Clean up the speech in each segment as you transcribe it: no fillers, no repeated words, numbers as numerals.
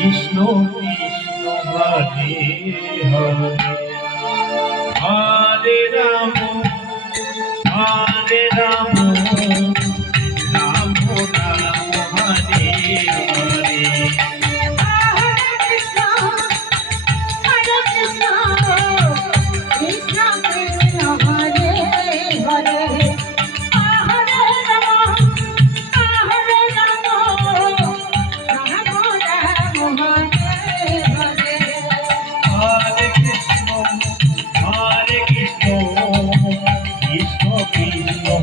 Krishna Krishna Hare Hare Hare Ram Ram Ram Hare Hare Hare Rama, Rama Rama Hare Hare. Hare Hare, Hare Rama, Hare Rama, Rama Hare Hare. Hare Krishna, Hare Krishna, Krishna Krishna,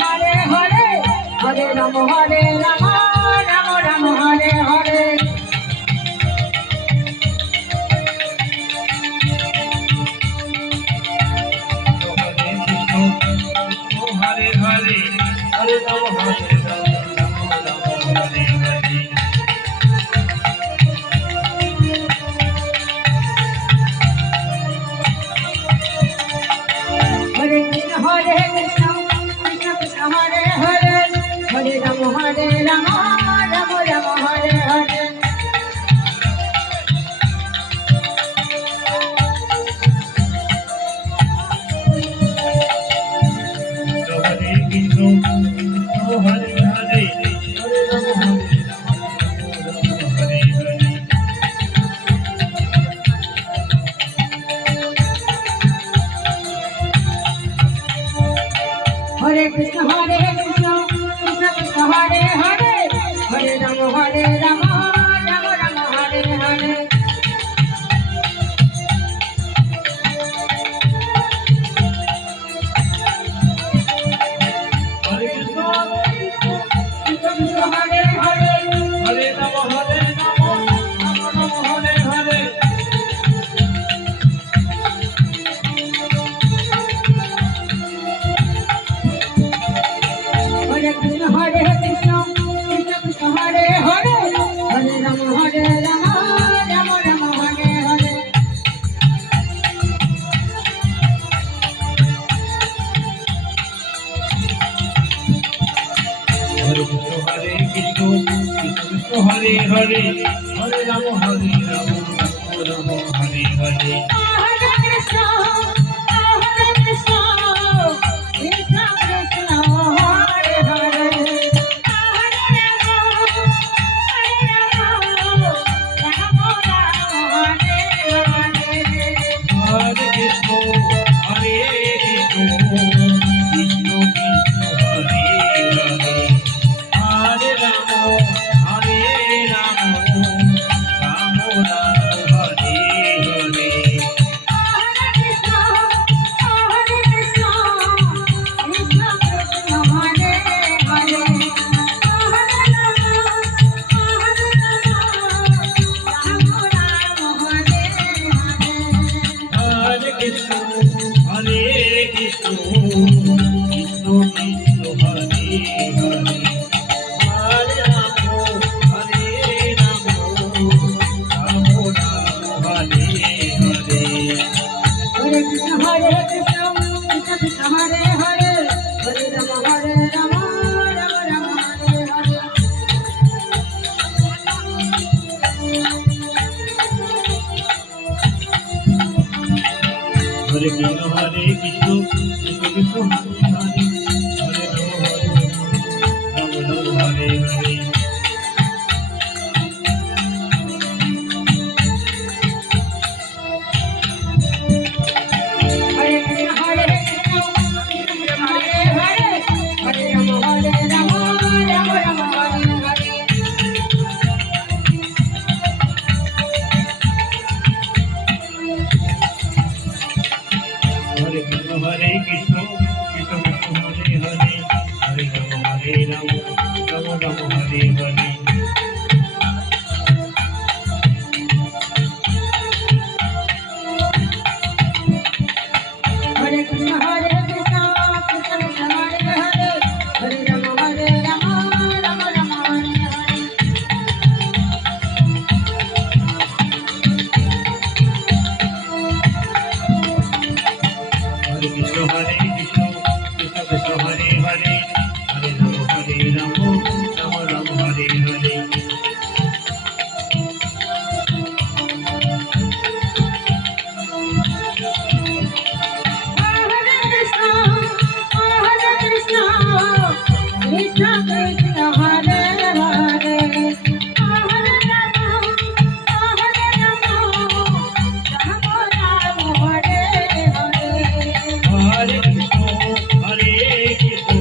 Hare Hare, Hare Rama, Hare Rama, Rama Rama, Hare Hare. Hare Krishna, Hare Hare, Hare Rama, Hare Hare. Hare Krishna, Hare Krishna, Krishna Krishna, Hare Hare, Hare Rama, Hare Rama, Rama Rama, Hare Hare. Hare Krishna, Krishna Krishna, Hare Hare, Hare Rama, Hare Rama, Rama Rama, Hare Hare. Hare Krishna, Hare Krishna, Krishna Krishna, Hare Hare, Hare Rama, Hare Rama, Rama Rama, Hare Hare. Hare Krishna, Hare Krishna, Krishna Krishna, Hare Hare, Hare Rama, Hare Rama, Rama Rama, Hare Hare. Hare Krishna, Hare Krishna, Krishna Krishna, Hare Hare, Hare Rama, Rama Rama, Hare Hare. Hare Krishna, Hare Krishna, Krishna Krishna, Hare Hare, Hare Rama, Hare Rama, Rama Rama, Hare Hare. Hare Krishna, Hare Krishna, Krishna Krishna, Hare Hare, Hare Rama, Rama Rama, Hare Hare. Hare Krishna, Hare Krishna, Krishna Krishna, Hare Hare, Hare Rama, Hare Rama, Rama Rama, Hare Hare. Hare Krishna, Hare Krishna, Krishna Krishna, Hare Hare, Hare Rama, Hare Rama, Rama Rama, Hare Hare. Hare Krishna, Hare Krishna, Krishna Krishna, Hare Hare, Hare Rama, Rama Rama, Hare Hare. Hare Krishna, Hare Krishna, Krishna Krishna, Hare Hare, Hare Rama, Hare Rama, Rama Rama, Hare Hare. Hare Hare Hare Krishna Hare Krishna Krishna Krishna Hare Hare Hare Rama Rama Rama Hare Hare Hare Krishna Hare Krishna Krishna Krishna Hare Hare Hare Ram Ram Ram Hare Hare Krishna Krishna Hare Hare Hare Rama Rama Hare Hare Hare Krishna Hare Krishna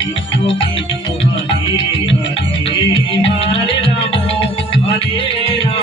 Krishna Krishna Hare Hare Hare Ram